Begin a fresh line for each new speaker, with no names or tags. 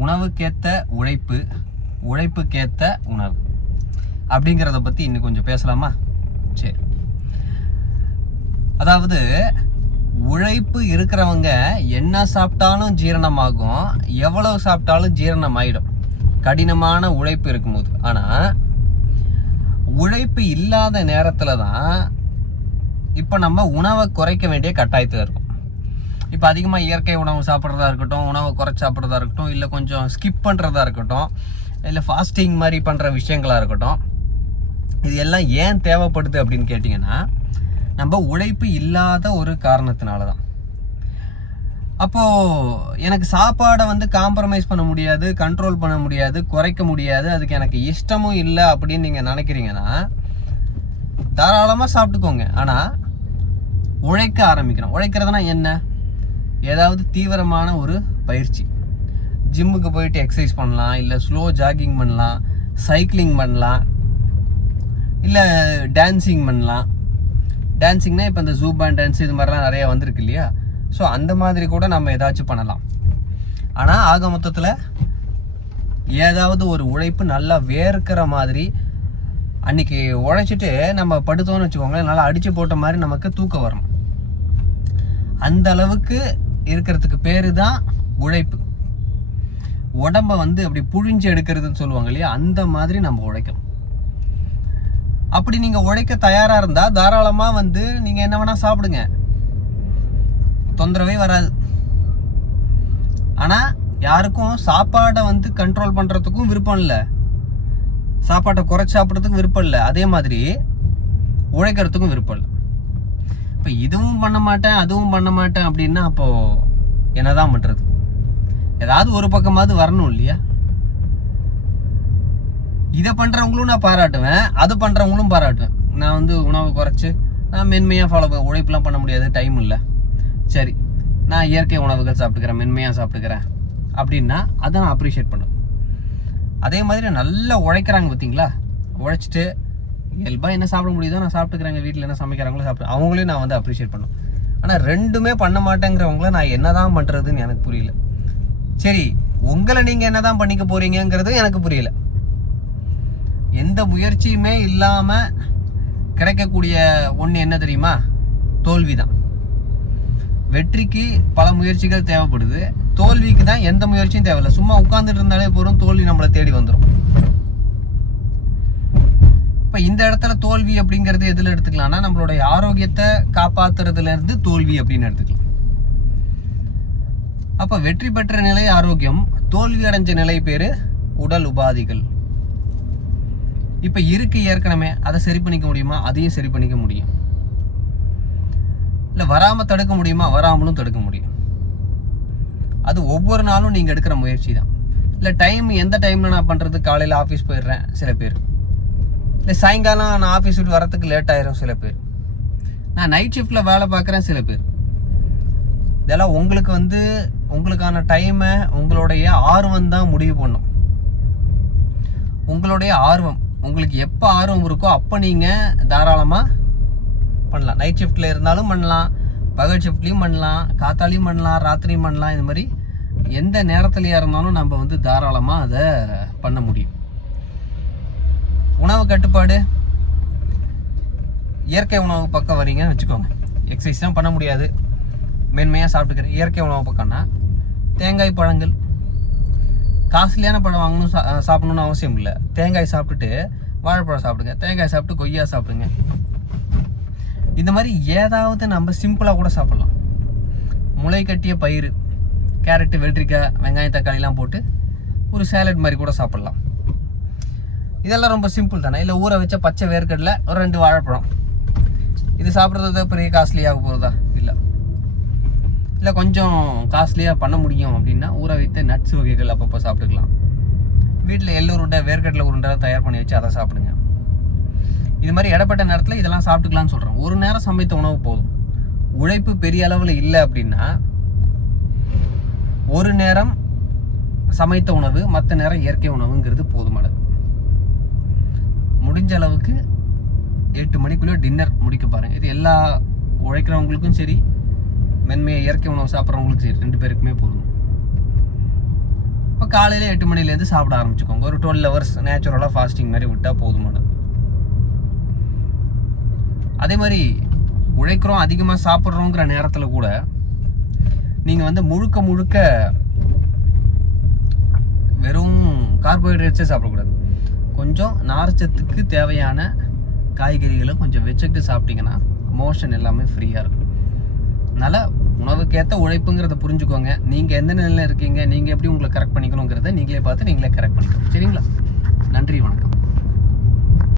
உணவுக்கேற்ற உழைப்பு உழைப்புக்கேற்ற உணவு. அப்படிங்கிறத பற்றி இன்னும் கொஞ்சம் பேசலாமா? சரி. அதாவது உழைப்பு இருக்கிறவங்க என்ன சாப்பிட்டாலும் ஜீரணமாகும் எவ்வளவு சாப்பிட்டாலும் ஜீரணம் ஆயிடும் கடினமான உழைப்பு இருக்கும்போது. ஆனால் உழைப்பு இல்லாத நேரத்தில் தான் இப்போ நம்ம உணவை குறைக்க வேண்டிய கட்டாயத்தில் இருக்கும். இப்போ அதிகமாக இயற்கை உணவு சாப்பிட்றதா இருக்கட்டும் உணவை குறைச்சி சாப்பிட்றதா இருக்கட்டும் இல்லை கொஞ்சம் ஸ்கிப் பண்ணுறதா இருக்கட்டும் இல்லை ஃபாஸ்டிங் மாதிரி பண்ணுற விஷயங்களாக இருக்கட்டும் இது எல்லாம் ஏன் தேவைப்படுது அப்படின்னு கேட்டிங்கன்னா நம்ம உழைப்பு இல்லாத ஒரு காரணத்தினால தான் அப்போது எனக்கு சாப்பாடை வந்து காம்ப்ரமைஸ் பண்ண முடியாது கண்ட்ரோல் பண்ண முடியாது குறைக்க முடியாது அதுக்கு எனக்கு இஷ்டமும் இல்லை அப்படின்னு நீங்கள் நினைக்கிறீங்கன்னா தாராளமாக சாப்பிட்டுக்கோங்க. ஆனால் உழைக்க ஆரம்பிக்கணும். உழைக்கிறதுனா என்ன? ஏதாவது தீவிரமான ஒரு பயிற்சி. ஜிம்முக்கு போயிட்டு எக்ஸசைஸ் பண்ணலாம் இல்லை ஸ்லோ ஜாகிங் பண்ணலாம் சைக்கிளிங் பண்ணலாம் இல்லை டான்சிங் பண்ணலாம். டான்ஸிங்னா இப்போ இந்த ஜூபான் டான்ஸ் இது மாதிரிலாம் நிறையா வந்திருக்கு இல்லையா? ஸோ அந்த மாதிரி கூட நம்ம ஏதாச்சும் பண்ணலாம். ஆனால் ஆக மொத்தத்தில் ஏதாவது ஒரு உழைப்பு நல்லா வேர்க்கிற மாதிரி அன்னைக்கு உழைச்சிட்டு நம்ம படுத்தோம்னு வச்சுக்கோங்களேன் நல்லா அடித்து போட்ட மாதிரி நமக்கு தூக்கம் வரணும். அந்த அளவுக்கு இருக்கிறதுக்கு பேர் தான் உழைப்பு. உடம்ப வந்து அப்படி புழிஞ்சு எடுக்கிறதுன்னு சொல்லுவாங்க இல்லையா? அந்த மாதிரி நம்ம உழைக்கணும். அப்படி நீங்க உழைக்க தயாரா இருந்தா தாராளமா வந்து நீங்க என்ன வேணா சாப்பிடுங்க. தொந்தரவே வராது. ஆனா யாருக்கும் சாப்பாடை வந்து கண்ட்ரோல் பண்றதுக்கும் விருப்பம் இல்லை. சாப்பாட்டை குறைச்சி சாப்பிட்றதுக்கும் விருப்பம் இல்லை. அதே மாதிரி உழைக்கிறதுக்கும் விருப்பம் இல்லை. இப்போ இதுவும் பண்ண மாட்டேன் அதுவும் பண்ண மாட்டேன் அப்படின்னா அப்போ என்னதான் பண்றது? ஏதாவது ஒரு பக்கமாவது வரணும் இல்லையா? இதை பண்றவங்களும் நான் பாராட்டுவேன் அது பண்றவங்களும் பாராட்டுவேன். நான் வந்து உணவு குறைச்சு நான் மென்மையாக ஃபாலோ உழைப்புலாம் பண்ண முடியாது டைம் இல்லை. சரி நான் இயற்கை உணவுகள் சாப்பிட்டுக்கிறேன் மென்மையாக சாப்பிட்டுக்கிறேன் அப்படின்னா அதை நான் அப்ரிஷியேட் பண்ணுவேன் அதே மாதிரி நல்லா உழைக்கிறாங்க பார்த்தீங்களா? உழைச்சிட்டு இயல்பாக என்ன சாப்பிட முடியுதோ நான் சாப்பிட்டுக்கிறேங்க வீட்டில் என்ன சமைக்கிறாங்களோ சாப்பிட்டு அவங்களையும் நான் வந்து அப்ரிஷியேட் பண்ணுவேன். ஆனால் ரெண்டுமே பண்ண மாட்டேங்கிறவங்கள நான் என்னதான் பண்ணுறதுன்னு எனக்கு புரியல. சரி உங்களை நீங்கள் என்னதான் பண்ணிக்க போகிறீங்கிறதும் எனக்கு புரியல. எந்த முயற்சியுமே இல்லாமல் கிடைக்கக்கூடிய ஒன்று என்ன தெரியுமா? தோல்வி தான் வெற்றிக்கு பல முயற்சிகள் தேவைப்படுது. தோல்விக்கு தான் எந்த முயற்சியும் தேவையில்லை. சும்மா உட்காந்துட்டு இருந்தாலே போதும் தோல்வி நம்மளை தேடி வந்துடும் இப்போ இந்த இடத்துல தோல்வி அப்படிங்கிறது எதில் எடுத்துக்கலாம்னா நம்மளுடைய ஆரோக்கியத்தை காப்பாத்துறதுல இருந்து தோல்வி அப்படின்னு எடுத்துக்கலாம். அப்போ வெற்றி பெற்ற நிலை ஆரோக்கியம் தோல்வி அடைஞ்ச நிலை பேரு உடல் உபாதிகள். இப்போ இருக்கு ஏற்கனவே அதை சரி பண்ணிக்க முடியுமா? அதையும் சரி பண்ணிக்க முடியும். இல்லை வராமல் தடுக்க முடியுமா? வராமலும் தடுக்க முடியும். அது ஒவ்வொரு நாளும் நீங்கள் எடுக்கிற முயற்சி தான். இல்லை டைம் எந்த டைமில் நான் பண்ணுறது காலையில் ஆஃபீஸ் போயிடுறேன் சில பேர். இல்லை சாயங்காலம் நான் ஆஃபீஸ் விட்டு வரத்துக்கு லேட் ஆயிரும் சில பேர். நான் நைட் ஷிஃப்ட்டில் வேலை பார்க்குறேன் சில பேர். இதெல்லாம் உங்களுக்கு வந்து உங்களுக்கான டைமை உங்களுடைய ஆர்வம் தான் முடிவு பண்ணும். உங்களுடைய ஆர்வம் உங்களுக்கு எப்போ ஆர்வம் இருக்கோ அப்போ நீங்கள் தாராளமாக பண்ணலாம். நைட் ஷிஃப்ட்டில் இருந்தாலும் பண்ணலாம் பகல் ஷிஃப்ட்லேயும் பண்ணலாம் காத்தாலையும் பண்ணலாம் ராத்திரியும் பண்ணலாம் இந்த மாதிரி எந்த நேரத்துலையாக இருந்தாலும் நம்ம வந்து தாராளமாக அதை பண்ண முடியும். உணவு கட்டுப்பாடு இயற்கை உணவு பக்கம் வரீங்கன்னு வச்சுக்கோங்க. எக்ஸசைஸ்லாம் பண்ண முடியாது. மென்மையாக சாப்பிட்டுக்கிறேன் இயற்கை உணவு பக்கம்னா தேங்காய் பழங்கள் காஸ்ட்லியான பழம் வாங்கணும் சா- சாப்பிடணும்னு அவசியம் இல்லை. தேங்காய் சாப்பிட்டுட்டு வாழைப்பழம் சாப்பிடுங்க. தேங்காய் சாப்பிட்டு கொய்யா சாப்பிடுங்க. இந்த மாதிரி ஏதாவது நம்ம சிம்பிளாக கூட சாப்பிட்லாம். முளை கட்டிய பயிறு கேரட்டு வெள்ளரிக்காய் வெங்காயம் தக்காளிலாம் போட்டு ஒரு சேலட் மாதிரி கூட சாப்பிட்லாம். இதெல்லாம் ரொம்ப சிம்பிள் தானே? இல்லை ஊற வச்ச பச்சை வேர்க்கடலை ஒரு ரெண்டு வாழைப்பழம். இது சாப்பிட்றது பெரிய காஸ்ட்லியாக போகிறதா இல்லை. இல்லை கொஞ்சம் காஸ்ட்லியாக பண்ண முடியும் அப்படின்னா ஊற வைத்த நட்ஸ் வகைகள் அப்பப்போ சாப்பிட்டுக்கலாம். வீட்டில் எள்ளு உருண்டை வேர்க்கடலை உருண்டை தயார் பண்ணி வச்சு அதை சாப்பிடுங்க. இது மாதிரி இடப்பட்ட நேரத்தில் இதெல்லாம் சாப்பிட்டுக்கலாம்னு சொல்கிறேன் ஒரு நேரம் சமைத்த உணவு போதும். உழைப்பு பெரிய அளவில் இல்லை அப்படின்னா ஒரு நேரம் சமைத்த உணவு மற்ற நேரம் இயற்கை உணவுங்கிறது போதுமானது முடிஞ்ச அளவுக்கு எட்டு மணிக்குள்ளே டின்னர் முடிக்க பாருங்கள் இது எல்லா உழைக்கிறவங்களுக்கும் சரி மென்மையை இயற்கை உணவு சாப்பிட்றவங்களுக்கும் சரி ரெண்டு பேருக்குமே போதும். இப்போ காலையில் எட்டு மணிலேருந்து சாப்பிட ஆரம்பிச்சுக்கோங்க. ஒரு டுவெல் ஹவர்ஸ் நேச்சுரலாக ஃபாஸ்டிங் மாதிரி விட்டால் போதுமானது அதே மாதிரி உழைக்கிறோம் அதிகமாக சாப்பிட்றோங்கிற நேரத்தில் கூட நீங்கள் வந்து முழுக்க முழுக்க வெறும் கார்போஹைட்ரேட்ஸே சாப்பிடக்கூடாது. கொஞ்சம் நார்ச்சத்துக்கு தேவையான காய்கறிகளை கொஞ்சம் வச்சுக்கிட்டு சாப்பிட்டீங்கன்னா மோஷன் எல்லாமே ஃப்ரீயாக இருக்கும். அதனால் உணவுக்கேற்ற உழைப்புங்கிறத புரிஞ்சுக்கோங்க. நீங்கள் எந்த நிலையில் இருக்கீங்க? நீங்கள் எப்படி உங்களை கரெக்ட் பண்ணிக்கணுங்கிறத நீங்களே பார்த்து நீங்களே கரெக்ட் பண்ணிக்கணும் சரிங்களா? நன்றி வணக்கம்.